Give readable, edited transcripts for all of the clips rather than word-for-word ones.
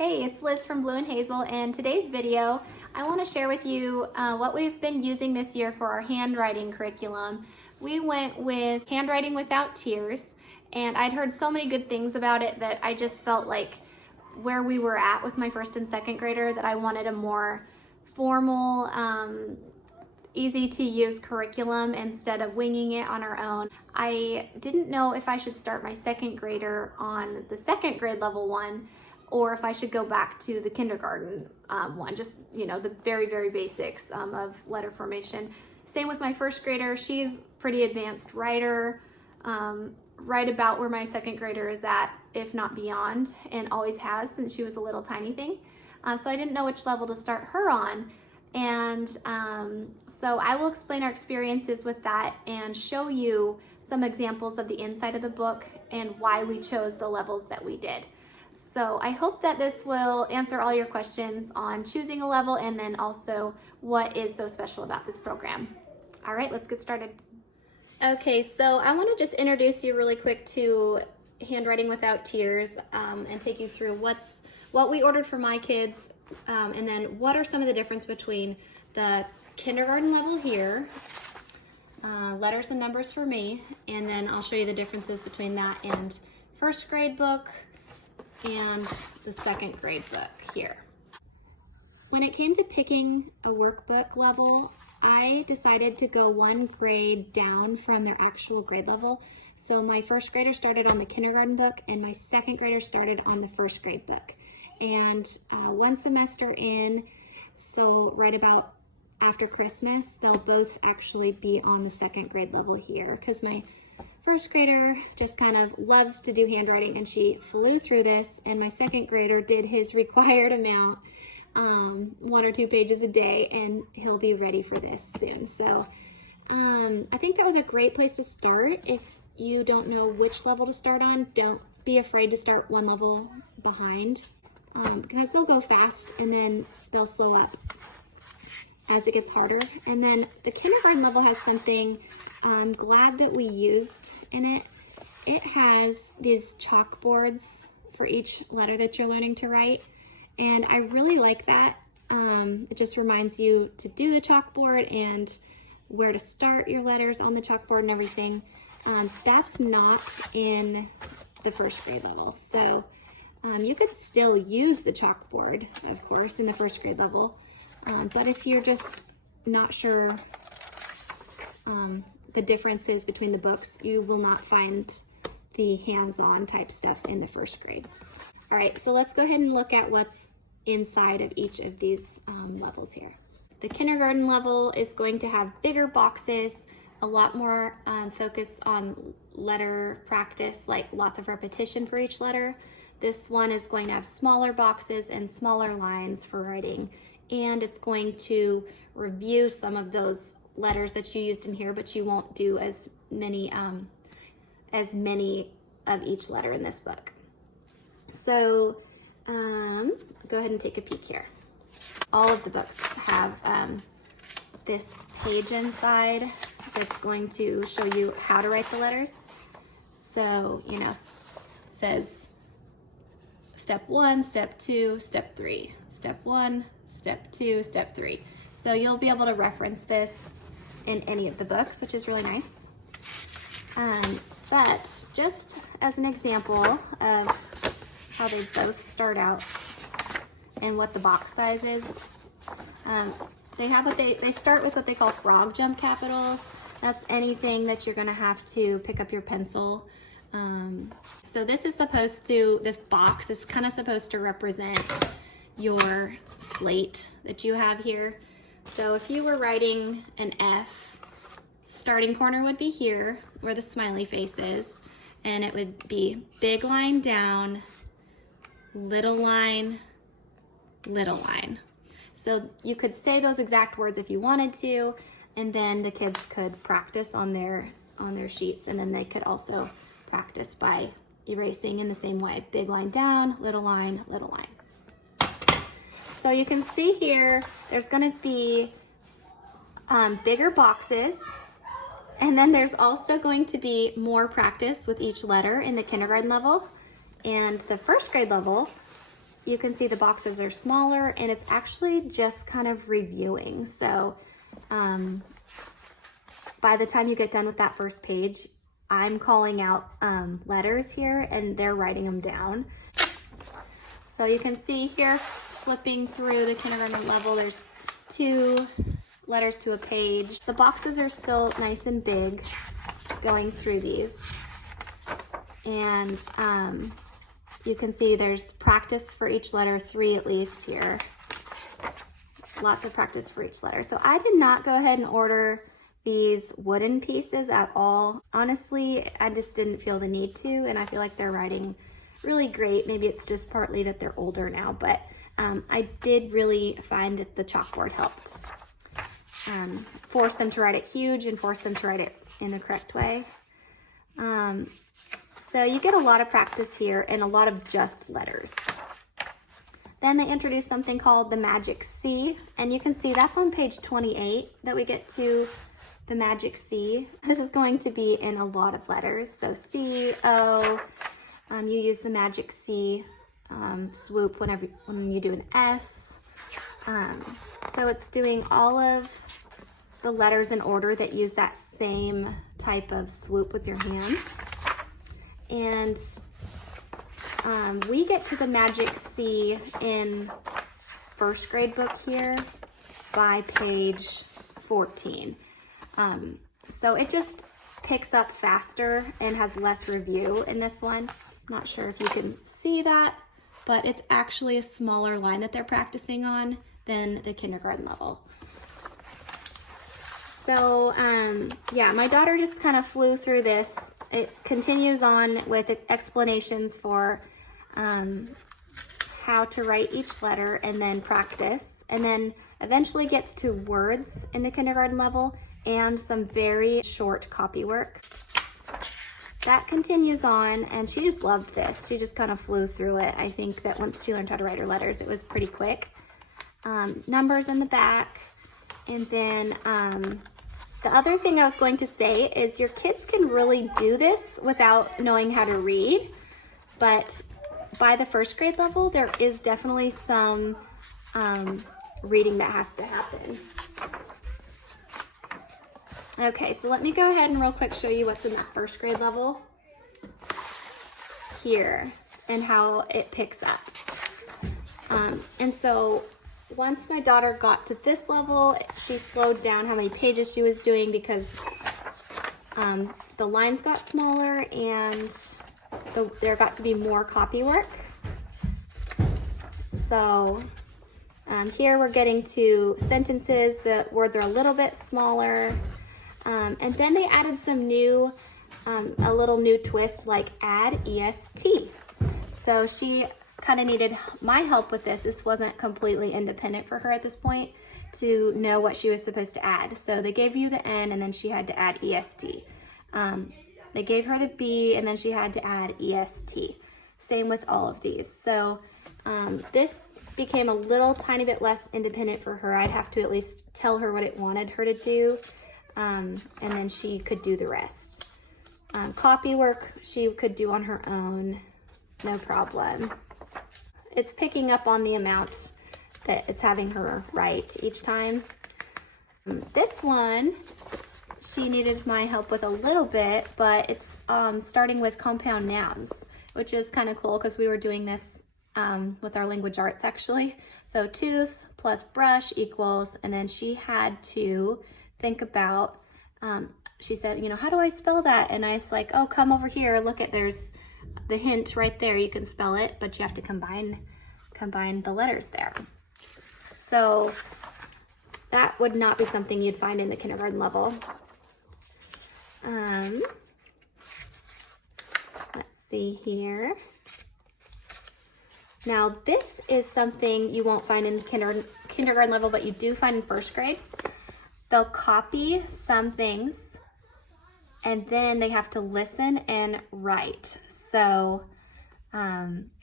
Hey, it's Liz from Blue and Hazel, and today's video I want to share with you what we've been using this year for our handwriting curriculum. We went with Handwriting Without Tears, and I'd heard so many good things about it that I just felt like where we were at with my first and second grader that I wanted a more formal, easy to use curriculum instead of winging it on our own. I didn't know if I should start my second grader on the second grade level one or if I should go back to the kindergarten one, just, the very, very basics of letter formation. Same with my first grader. She's pretty advanced writer, right about where my second grader is at, if not beyond, and always has since she was a little tiny thing. So I didn't know which level to start her on. And so I will explain our experiences with that and show you some examples of the inside of the book and why we chose the levels that we did. So I hope that this will answer all your questions on choosing a level and then also what is so special about this program. All right, let's get started. Okay, so I want to just introduce you really quick to Handwriting Without Tears and take you through what we ordered for my kids and then what are some of the difference between the kindergarten level here, letters and numbers for me, and then I'll show you the differences between that and first grade book and the second grade book here. When it came to picking a workbook level, I decided to go one grade down from their actual grade level. So my first grader started on the kindergarten book and my second grader started on the first grade book. And one semester in, so right about after Christmas, they'll both actually be on the second grade level here because my first grader just kind of loves to do handwriting and she flew through this, and my second grader did his required amount, 1 or 2 pages a day, and he'll be ready for this soon. So I think that was a great place to start. If you don't know which level to start on, don't be afraid to start one level behind because they'll go fast and then they'll slow up as it gets harder. And then the kindergarten level has something I'm glad that we used in it. It has these chalkboards for each letter that you're learning to write, and I really like that. It just reminds you to do the chalkboard and where to start your letters on the chalkboard and everything. That's not in the first grade level, so you could still use the chalkboard, of course, in the first grade level, but if you're just not sure the differences between the books, you will not find the hands-on type stuff in the first grade. All right, so let's go ahead and look at what's inside of each of these levels here. The kindergarten level is going to have bigger boxes, a lot more focus on letter practice, like lots of repetition for each letter. This one is going to have smaller boxes and smaller lines for writing, and it's going to review some of those letters that you used in here, but you won't do as many of each letter in this book. So go ahead and take a peek here. All of the books have this page inside that's going to show you how to write the letters. So, says step 1, step 2, step 3, step 1, step 2, step 3. So you'll be able to reference this in any of the books, which is really nice. But just as an example of how they both start out and what the box size is, they start with what they call frog jump capitals. That's anything that you're gonna have to pick up your pencil. So this box is kind of supposed to represent your slate that you have here. So if you were writing an F, starting corner would be here where the smiley face is, and it would be big line down, little line, little line. So you could say those exact words if you wanted to, and then the kids could practice on their sheets, and then they could also practice by erasing in the same way. Big line down, little line, little line. So you can see here, there's gonna be bigger boxes, and then there's also going to be more practice with each letter in the kindergarten level. And the first grade level, you can see the boxes are smaller, and it's actually just kind of reviewing. So by the time you get done with that first page, I'm calling out letters here and they're writing them down. So you can see here, flipping through the kindergarten level, there's 2 letters to a page. The boxes are still nice and big going through these. And you can see there's practice for each letter, 3 at least here. Lots of practice for each letter. So I did not go ahead and order these wooden pieces at all. Honestly, I just didn't feel the need to, and I feel like they're writing really great. Maybe it's just partly that they're older now, but I did really find that the chalkboard helped force them to write it huge and force them to write it in the correct way. So you get a lot of practice here and a lot of just letters. Then they introduce something called the Magic C, and you can see that's on page 28 that we get to the Magic C. This is going to be in a lot of letters. So C, O, you use the Magic C swoop when you do an S. So it's doing all of the letters in order that use that same type of swoop with your hands. And we get to the Magic C in first grade book here by page 14. So it just picks up faster and has less review in this one. Not sure if you can see that, but it's actually a smaller line that they're practicing on than the kindergarten level. So yeah, my daughter just kind of flew through this. It continues on with explanations for how to write each letter and then practice, and then eventually gets to words in the kindergarten level and some very short copy work. That continues on, and she just loved this. She just kind of flew through it. I think that once she learned how to write her letters, it was pretty quick. Numbers in the back. And then the other thing I was going to say is your kids can really do this without knowing how to read, but by the first grade level, there is definitely some reading that has to happen. Okay, so let me go ahead and real quick show you what's in that first grade level here and how it picks up. And so once my daughter got to this level, she slowed down how many pages she was doing because the lines got smaller and there got to be more copy work. So here we're getting to sentences. The words are a little bit smaller. And then they added some new, a little new twist like add EST. So she kind of needed my help with this. This wasn't completely independent for her at this point to know what she was supposed to add. So they gave you the N and then she had to add EST. They gave her the B and then she had to add EST. Same with all of these. So this became a little tiny bit less independent for her. I'd have to at least tell her what it wanted her to do. And then she could do the rest. Copy work she could do on her own, no problem. It's picking up on the amount that it's having her write each time. This one, she needed my help with a little bit, but it's starting with compound nouns, which is kind of cool because we were doing this with our language arts actually. So tooth plus brush equals, and then she had to think about, she said, how do I spell that? And I was like, oh, come over here, look at, there's the hint right there. You can spell it, but you have to combine the letters there. So that would not be something you'd find in the kindergarten level. Let's see here. Now this is something you won't find in the kindergarten level, but you do find in first grade. They'll copy some things and then they have to listen and write. So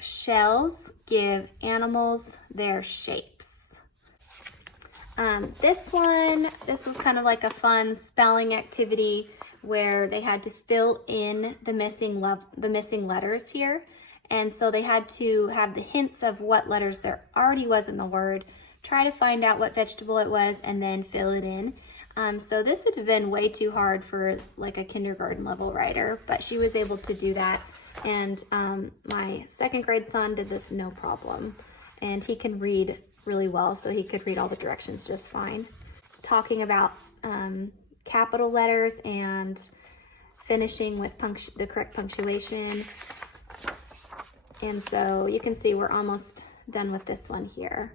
shells give animals their shapes. This was kind of like a fun spelling activity where they had to fill in the missing letters here. And so they had to have the hints of what letters there already was in the word, try to find out what vegetable it was, and then fill it in. So this would have been way too hard for like a kindergarten level writer, but she was able to do that. And my second grade son did this no problem. And he can read really well, so he could read all the directions just fine. Talking about capital letters and finishing with the correct punctuation. And so you can see we're almost done with this one here.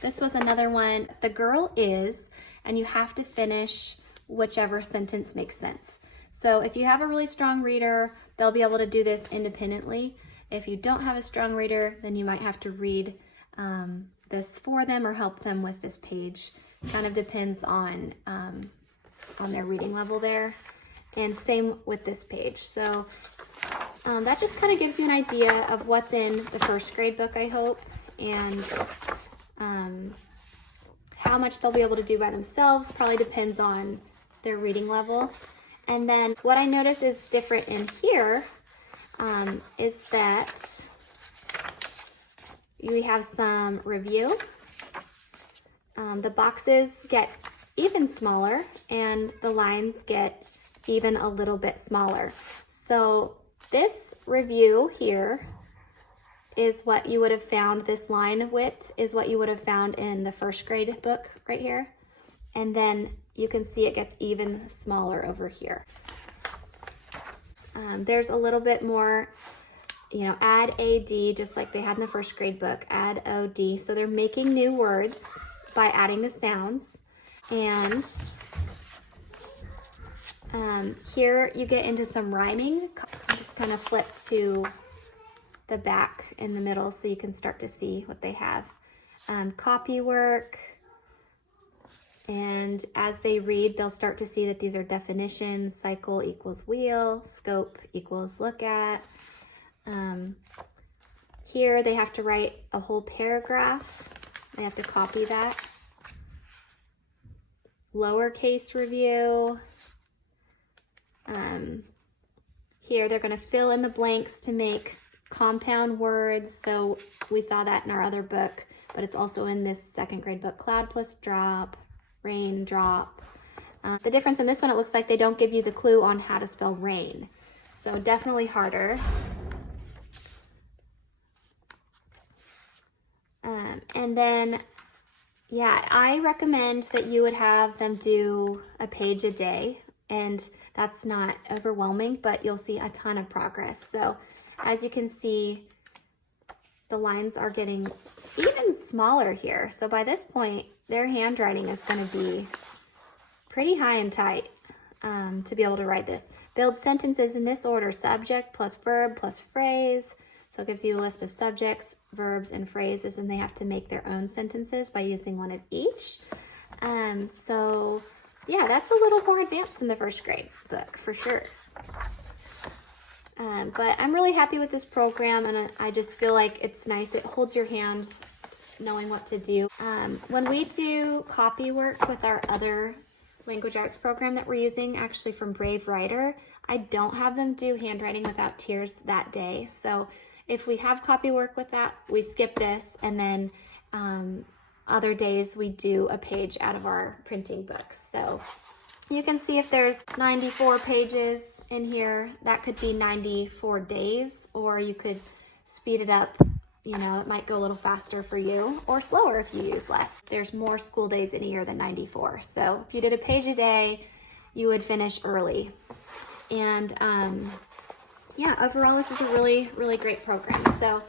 This was another one. The girl is, and you have to finish whichever sentence makes sense. So if you have a really strong reader, they'll be able to do this independently. If you don't have a strong reader, then you might have to read this for them or help them with this page. Kind of depends on their reading level there. And same with this page. So that just kind of gives you an idea of what's in the first grade book, I hope, and how much they'll be able to do by themselves probably depends on their reading level. And then what I notice is different in here is that we have some review. The boxes get even smaller and the lines get even a little bit smaller. So this review here is what you would have found, this line width is what you would have found in the first grade book right here. And then you can see it gets even smaller over here. There's a little bit more, you know, add AD, just like they had in the first grade book, add OD. So they're making new words by adding the sounds. And here you get into some rhyming. Just kind of flip to the back in the middle so you can start to see what they have. Copy work. And as they read, they'll start to see that these are definitions. Cycle equals wheel, scope equals look at. Here they have to write a whole paragraph. They have to copy that. Lowercase review. Here they're going to fill in the blanks to make compound words. So we saw that in our other book, but it's also in this second grade book, cloud plus drop, rain, drop. The difference in this one, it looks like they don't give you the clue on how to spell rain. So definitely harder. And then, yeah, I recommend that you would have them do a page a day, and that's not overwhelming, but you'll see a ton of progress. So as you can see, the lines are getting even smaller here. So by this point, their handwriting is going to be pretty high and tight to be able to write this. Build sentences in this order: subject plus verb plus phrase. So it gives you a list of subjects, verbs, and phrases, and they have to make their own sentences by using one of each. So yeah, that's a little more advanced than the first grade book for sure. But I'm really happy with this program, and I just feel like it's nice. It holds your hand knowing what to do. When we do copy work with our other language arts program that we're using, actually from Brave Writer, I don't have them do Handwriting Without Tears that day. So if we have copy work with that, we skip this, and then other days we do a page out of our printing books. So you can see if there's 94 pages in here, that could be 94 days, or you could speed it up. You know, it might go a little faster for you, or slower if you use less. There's more school days in a year than 94. So if you did a page a day, you would finish early. And yeah, overall, this is a really, really great program. So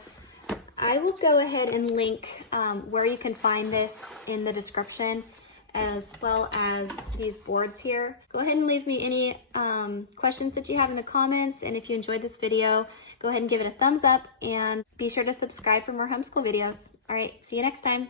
I will go ahead and link where you can find this in the description, as well as these boards here. Go ahead and leave me any questions that you have in the comments. And if you enjoyed this video, go ahead and give it a thumbs up, and be sure to subscribe for more homeschool videos. All right, see you next time.